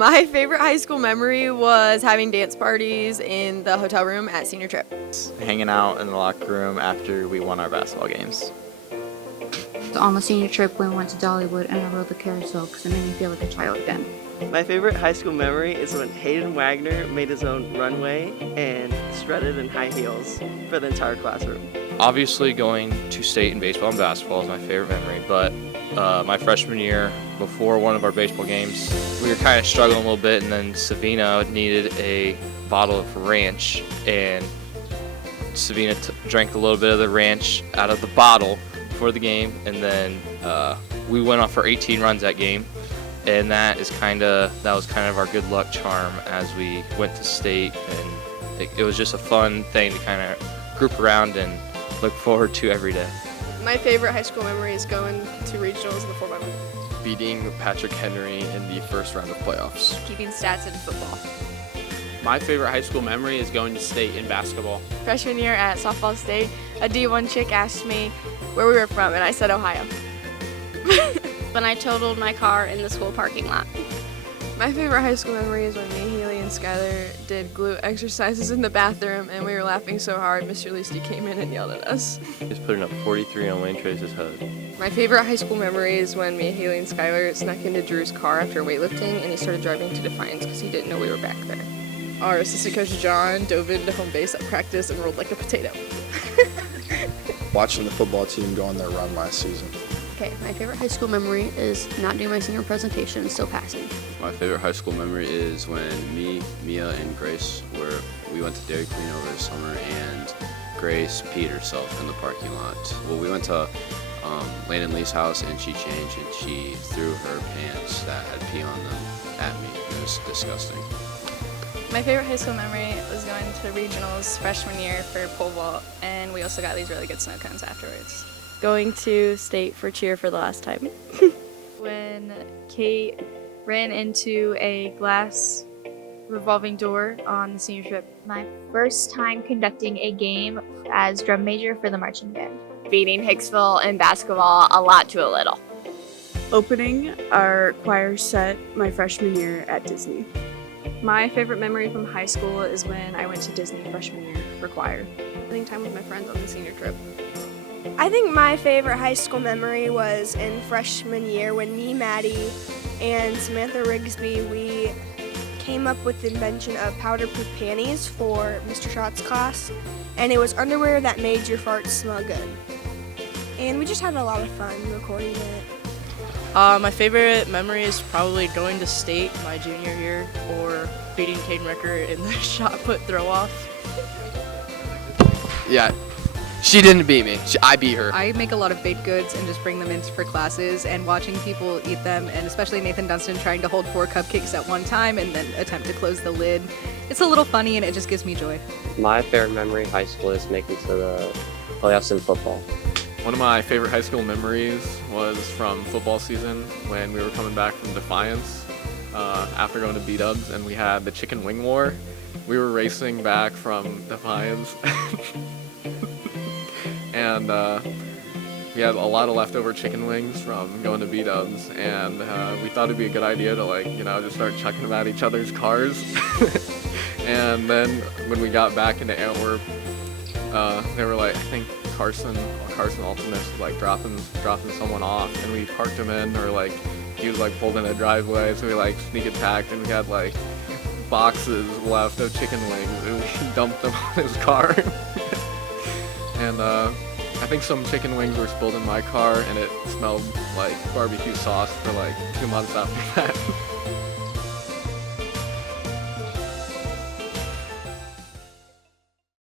My favorite high school memory was having dance parties in the hotel room at senior trip. Hanging out in the locker room after we won our basketball games. On the senior trip, we went to Dollywood and I rode the carousel because it made me feel like a child again. My favorite high school memory is when Hayden Wagner made his own runway and strutted in high heels for the entire classroom. Obviously, going to state in baseball and basketball is my favorite memory, but my freshman year, before one of our baseball games, we were kind of struggling a little bit, and then Savina needed a bottle of ranch, and Savina drank a little bit of the ranch out of the bottle for the game, and then we went off for 18 runs that game, and that was kind of our good luck charm as we went to state, and it was just a fun thing to kind of group around and look forward to every day. My favorite high school memory is going to regionals in the 4x1. Beating Patrick Henry in the first round of playoffs. Keeping stats in football. My favorite high school memory is going to state in basketball. Freshman year at softball state, a D1 chick asked me where we were from, and I said Ohio. When I totaled my car in the school parking lot. My favorite high school memory is when me, Haley, and Skylar did glute exercises in the bathroom, and we were laughing so hard, Mr. Leasty came in and yelled at us. He's putting up 43 on Wayne Trace's head. My favorite high school memory is when me, Haley, and Skylar snuck into Drew's car after weightlifting, and he started driving to Defiance because he didn't know we were back there. Our assistant coach, John, dove into home base at practice and rolled like a potato. Watching the football team go on their run last season. Okay, my favorite high school memory is not doing my senior presentation and still passing. My favorite high school memory is when me, Mia, and Grace we went to Dairy Queen over the summer, and Grace peed herself in the parking lot. Well, we went to Landon Lee's house, and she changed, and she threw her pants that had pee on them at me. It was disgusting. My favorite high school memory was going to regionals freshman year for pole vault, and we also got these really good snow cones afterwards. Going to state for cheer for the last time. When Kate ran into a glass revolving door on the senior trip. My first time conducting a game as drum major for the marching band. Beating Hicksville in basketball a lot to a little. Opening our choir set my freshman year at Disney. My favorite memory from high school is when I went to Disney freshman year for choir. Spending time with my friends on the senior trip. I think my favorite high school memory was in freshman year when me, Maddie, and Samantha Rigsby, we came up with the invention of powder-proof panties for Mr. Schott's class, and it was underwear that made your farts smell good. And we just had a lot of fun recording it. My favorite memory is probably going to state my junior year or beating Caden Ricker in the shot put throw off. Yeah, she didn't beat me. I beat her. I make a lot of baked goods and just bring them in for classes, and watching people eat them, and especially Nathan Dunstan trying to hold 4 cupcakes at one time and then attempt to close the lid. It's a little funny and it just gives me joy. My favorite memory in high school is making to the playoffs in football. One of my favorite high school memories was from football season when we were coming back from Defiance after going to B-Dubs, and we had the chicken wing war. We were racing back from Defiance and we had a lot of leftover chicken wings from going to B-Dubs, and we thought it'd be a good idea to just start chucking them at each other's cars. And then when we got back into Antwerp, they were like, I think Carson Ultimus was dropping someone off, and we parked him in, or he was pulled in a driveway, so we sneak attacked, and we had boxes left of chicken wings, and we dumped them on his car. And I think some chicken wings were spilled in my car, and it smelled like barbecue sauce for 2 months after that.